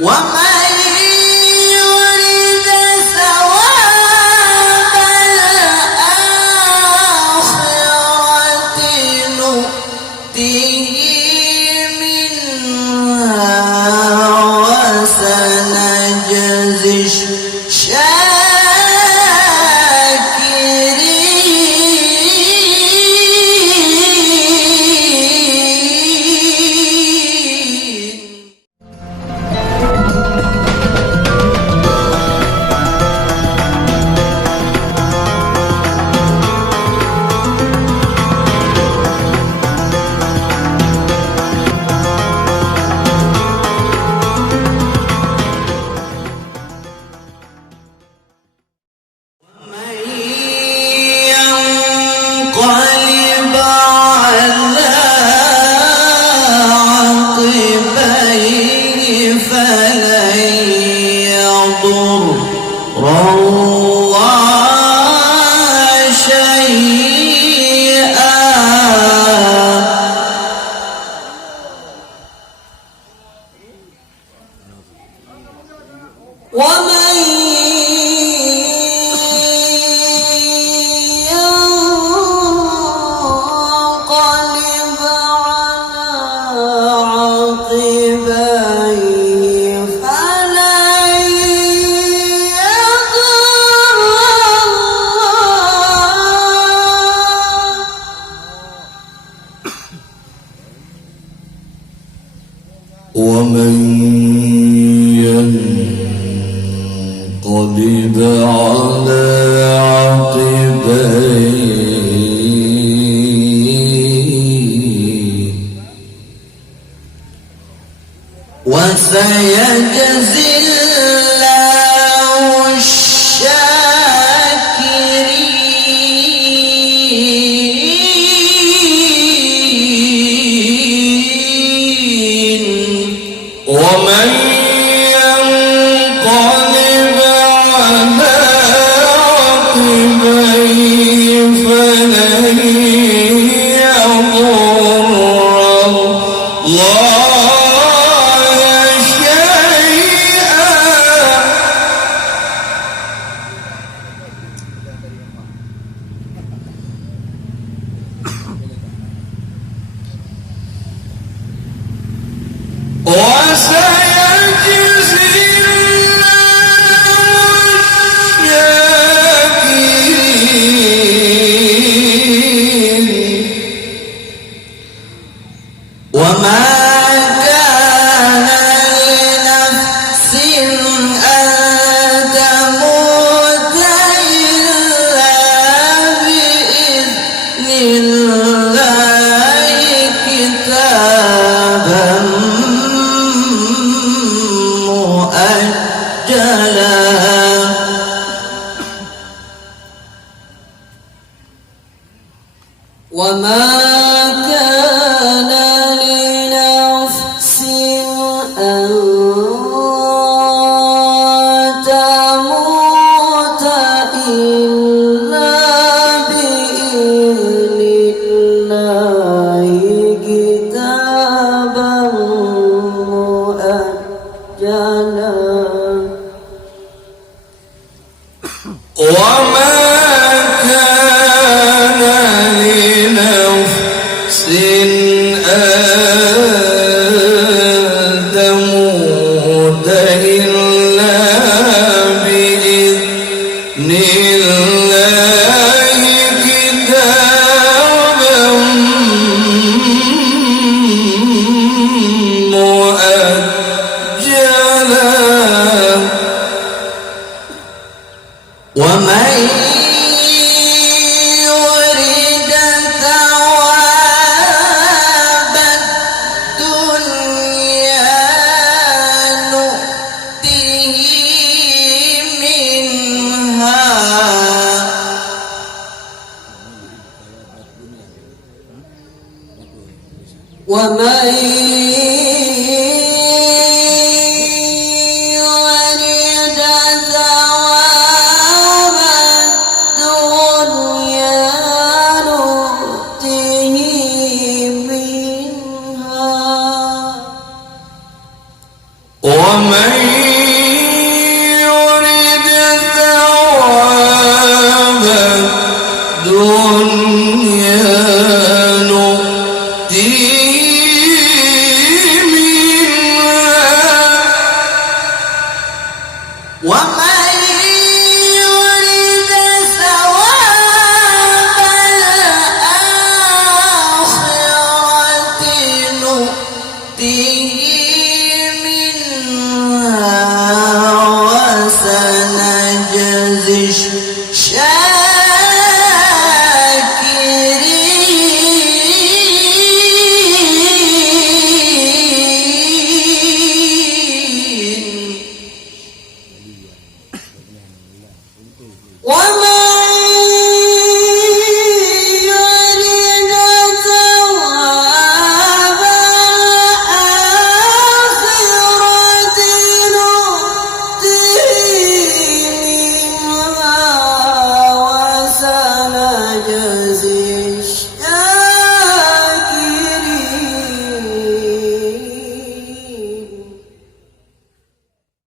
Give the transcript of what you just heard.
ومن يرد ثواب الآخرة نؤته منها وسنجزي ينقلب على عقبيه فلن يضر الله شيئا ومن ينقلب على عقبيه فلن يضر الله ومن ينقلب على عقبيه وسيجزي الله الشاكرين ومن ينقلب على عقبيه فلن يضر الله شيئا وسيجزي الشاكرين وما كان لنفس أن تموت إلا بإذن الله كتابا مؤجلا وما كان لنفس أن تموت إلا بإذن الله كتابا مؤجلا وما كان لنفس أن تموت إلا بإذن الله كتابا مؤجلا ومن يرد ثواب الدنيا نؤته منها ومن يرد ثواب الدنيا نؤته منها ومن يرد ثواب الدنيا نؤتيه منها ومن يرد ثواب الآخرة نؤتيه وسنجزي الشاكرين ومن يرد ثواب الآخرة نؤتيه منها وسنجزي